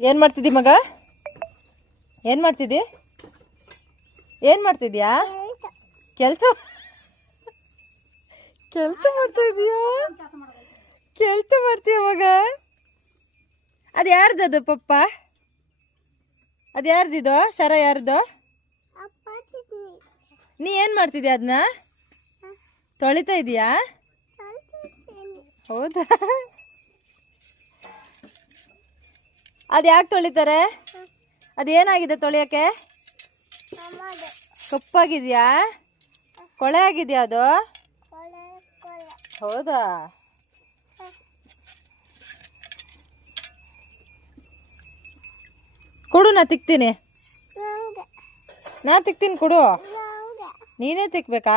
ಏನು ಮಾಡ್ತಿದ್ದಿ ಮಗ? ಏನು ಮಾಡ್ತಿದ್ದಿ? ಏನು ಮಾಡ್ತಿದ್ಯಾ? ಕೆಲಸ ಕೆಲಸ ಮಾಡ್ತಾ ಇದೀಯಾ? ಕೆಲಸ ಮಾಡ್ತೀಯ ಮಗ? ಅದು ಯಾರ್ದದು ಪಪ್ಪ? ಅದು ಯಾರ್ದಿದು? ಶರ ಯಾರ್ದು? ನೀ ಏನು ಮಾಡ್ತಿದ್ಯಾ? ಅದನ್ನ ತೊಳಿತಾ ಇದೀಯಾ? ಹೌದಾ? ಅದು ಯಾಕೆ ತೊಳಿತಾರೆ? ಅದೇನಾಗಿದೆ ತೊಳಿಯೋಕ್ಕೆ? ಕಪ್ಪಾಗಿದೆಯಾ? ಕೊಳೆ ಆಗಿದೆಯಾ ಅದು? ಹೌದಾ? ಕೊಡು, ನಾ ತಿಕ್ತೀನಿ. ನಾ ತಿಕ್ತೀನಿ, ಕೊಡು. ನೀನೇ ತಿಕ್ಬೇಕಾ?